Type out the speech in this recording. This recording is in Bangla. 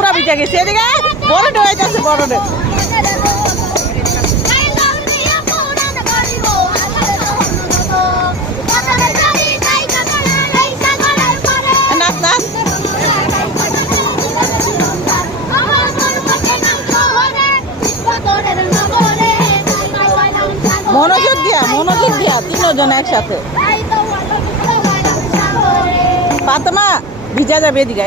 পুরা ভিজা গেছে এদিকে বড় হয়ে যাচ্ছে বড় নাচ নাচ মনোযোগ দিয়া তিনজন একসাথে ফাতেমা ভিজা যাবে এদিকে